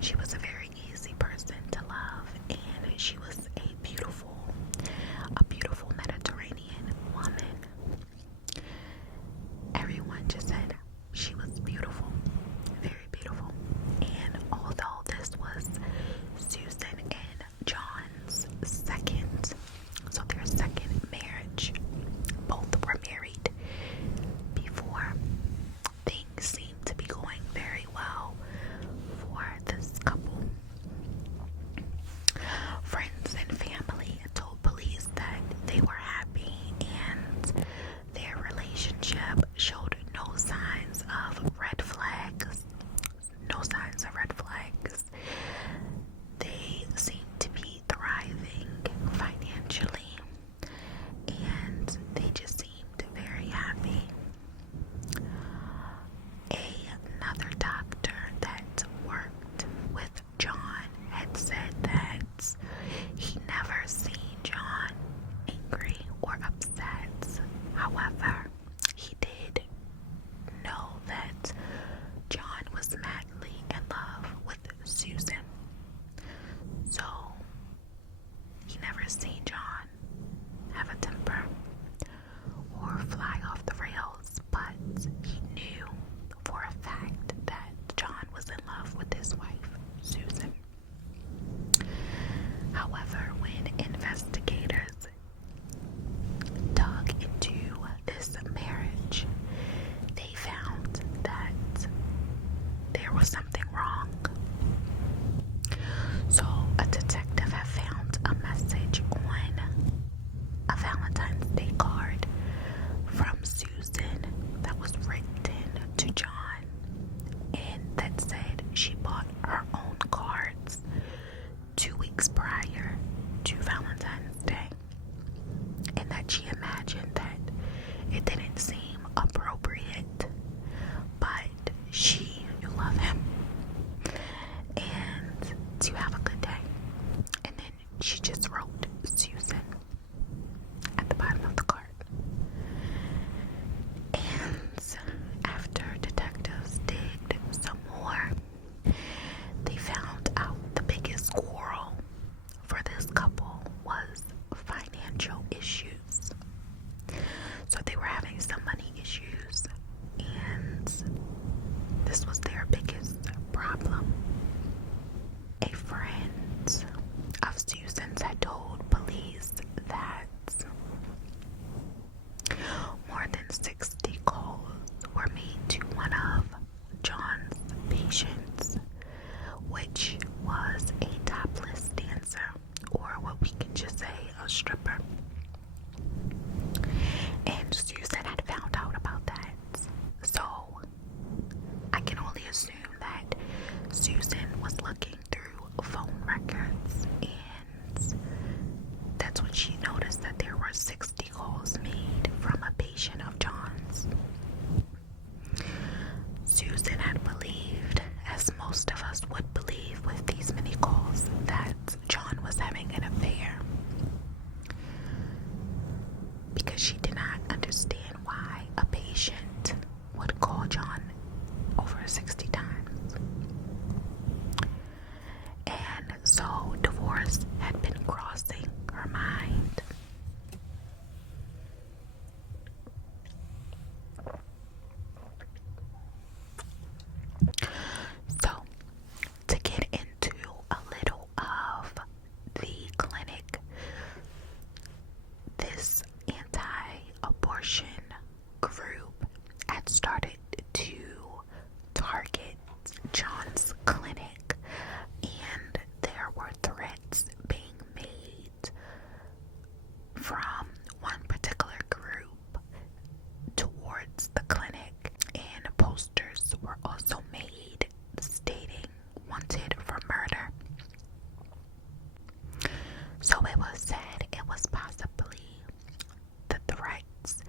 She was a very easy person to love, and she was a beautiful Mediterranean woman. Everyone just said she was beautiful, very beautiful. And although this was Susan and John's their second marriage, both were married before, things seemed to be going very well for this couple. Friends and family told police that they were happy and their relationship showed no signs of red flags. No signs of red flags. They seemed to be thriving financially, and they just seemed very happy. Another doctor that worked with John had said that he never seen John angry or upset. However, he did know that John was madly in love with Susan. So he never seen John have a temper or fly off the rails, but he knew for a fact that John was in love with his wife, Susan. However, when investigators dug into this marriage, they found that there was something wrong. So a detective had found a message on a Valentine's Day card from Susan that was written to John, and that said she bought her own cards 2 weeks prior to Valentine's Day, and that she imagined that it didn't seem appropriate, but you love him, and to have a good day. And then she just wrote Susan at the bottom of the card. And after detectives digged some more, they found out the biggest quarrel for this couple was financial issues. So they were having some money issues, and this was their biggest problem. A friend of Susan's had told police that more than 60 calls were made to one of John's patients, which was a topless dancer, or what we can just say a stripper. And Susan had found out about that. So I can only assume that Susan was looking through phone records, and that's when she noticed that there were 60 calls made from a patient of John's. Susan had believed, as most of us would believe with these many calls, that John was having an affair, because she did not understand why a patient would call John over 60 times. And so divorce had been crossing her mind. So, to get into a little of the clinic, this anti-abortion group had started to target John's clinic, and there were threats being made from one particular group towards the clinic, and posters were also made stating wanted for murder. So it was said it was possibly the threats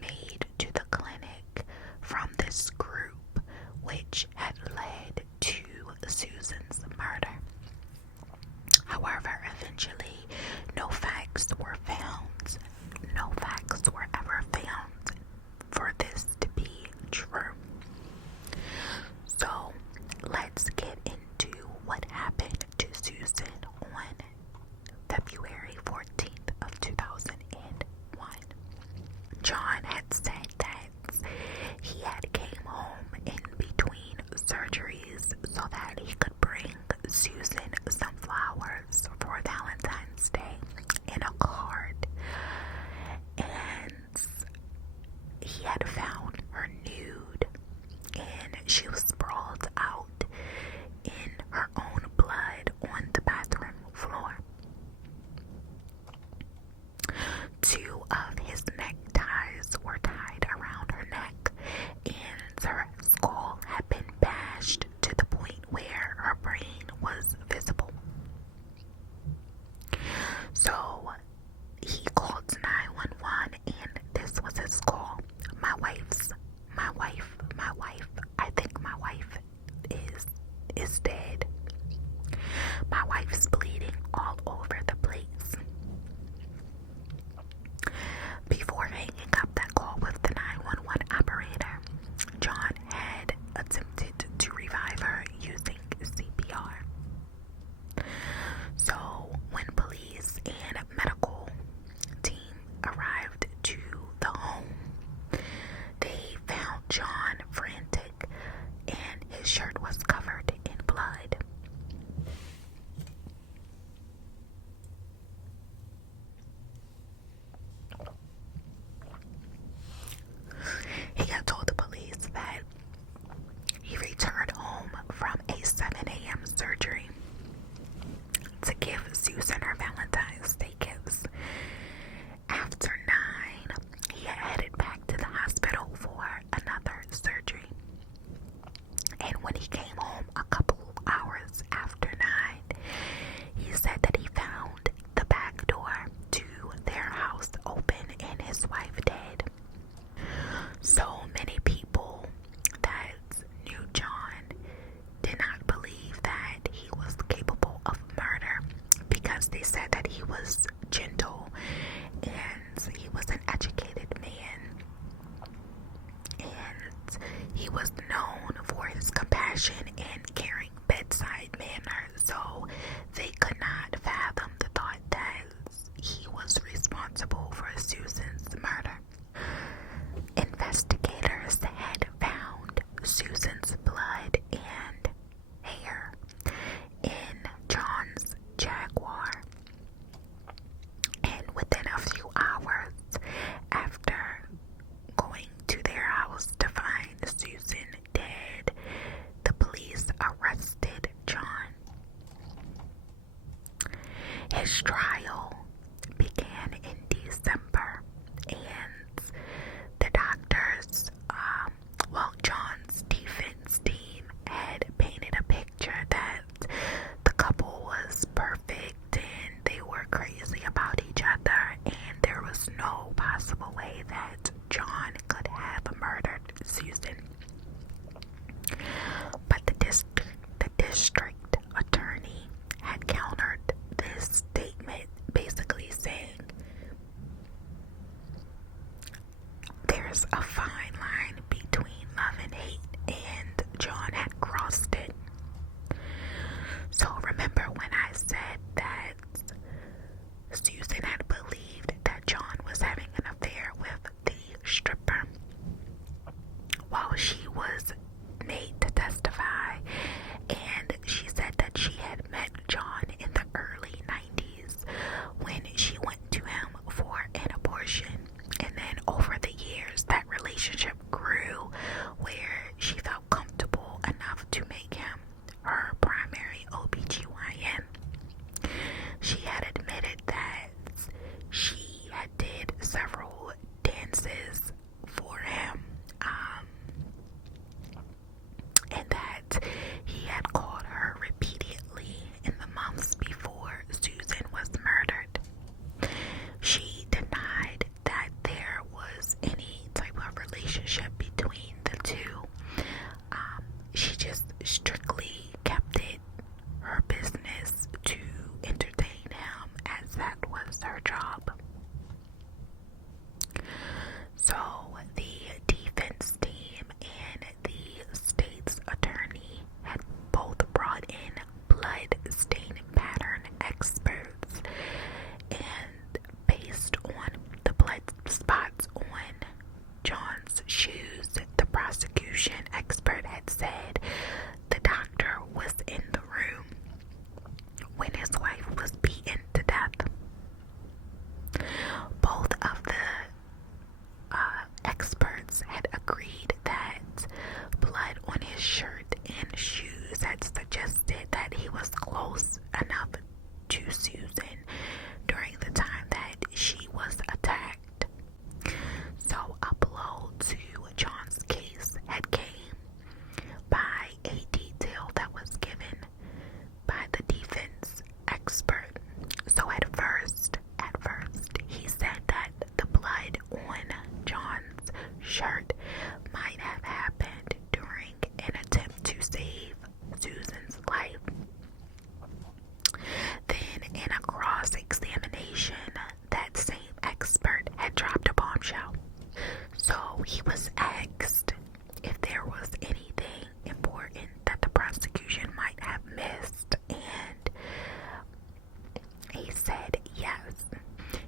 made to the clinic from this group which had led to Susan's murder. However, eventually no facts were found. No facts were ever found for this to be had found her nude, and she was sprawled out in her own blood on the bathroom floor. Two of his neckties were tied around her neck, and her skull had been bashed to the point where her brain was visible. So he called 911, and this was his call. My wife. I think my wife is dead. My wife's bleeding all over the place. Before hanging up that call with the 911 operator, John had attempted to revive her using CPR. So when police and medical team arrived to the home, they found John frantic, and his shirt was covered in blood. He had told the police that he returned home from a 7 a.m. surgery to give Susan her Valentines Day gifts. After 9, he headed back to the hospital for another surgery. And when he came home a couple hours after 9, he said that he found the back door to their house open and his wife dead. So many people that knew John did not believe that he was capable of murder, because they said that he was gentle and he was an educated man, and he was known for his compassion and caring bedside manner. So they could not fathom the thought that he was responsible for Susan's murder. Investigators had found Susan's blood and hair in John's Jaguar, and within a few hours after going to their house to find Susan dead, the police arrested John. His trial began in December, and the doctors, John's defense team had painted a picture that the couple was perfect and they were crazy about each other, and there was no possible way that John could have murdered Susan. But the district attorney had countered this statement, basically saying there's a fine line between love and hate, and John had crossed it. So remember when I said that Susan had believed that John was having an affair with the stripper? While she was made to testify, and she said that she had met John in the early 90s when she went to him for an abortion, and then over the years that relationship grew where she felt comfortable enough to make him her primary OBGYN. She had admitted that she had did several dances for him, and that he had called her repeatedly in the months before Susan was murdered. She denied that there was any type of relationship between the two. She just strictly kept it her business to entertain him, as that was her job. So the defense team and the state's attorney had both brought in blood stain pattern experts, and based on the blood spots on John's shoes, the prosecution expert had said the doctor was in the room when his wife was beaten to death. Both of the experts shirt might have happened during an attempt to save Susan's life. Then, in a cross-examination, that same expert had dropped a bombshell. So he was asked if there was anything important that the prosecution might have missed, and he said yes.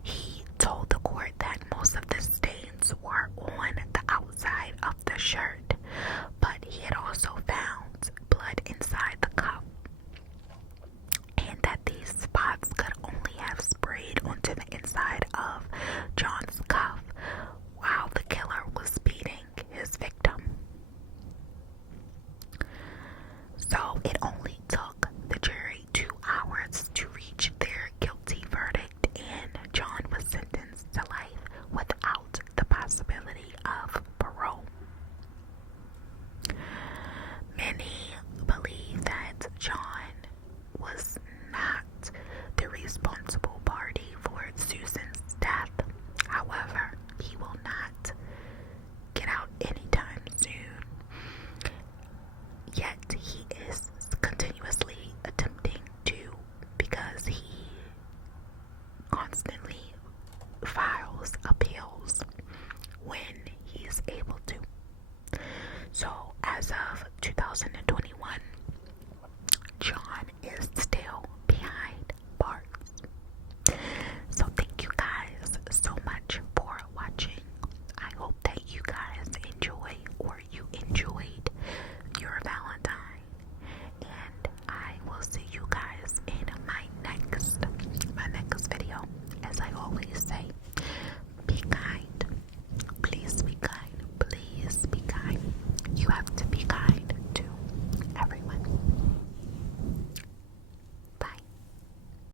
He told the court that most of the stains were on the outside of the shirt, but he had also found blood inside the cuff, and that these spots could only have sprayed onto the inside of John's cuff while the killer was beating his victim. So it only took the jury 2 hours to reach their guilty verdict, and John was sentenced to life without the possibility of parole. Many believe that John was not the responsible party for Susan's death. However, he will not get out anytime soon. Yet he is continuously attempting to, because he constantly files appeals when he is able to. So as of 2023,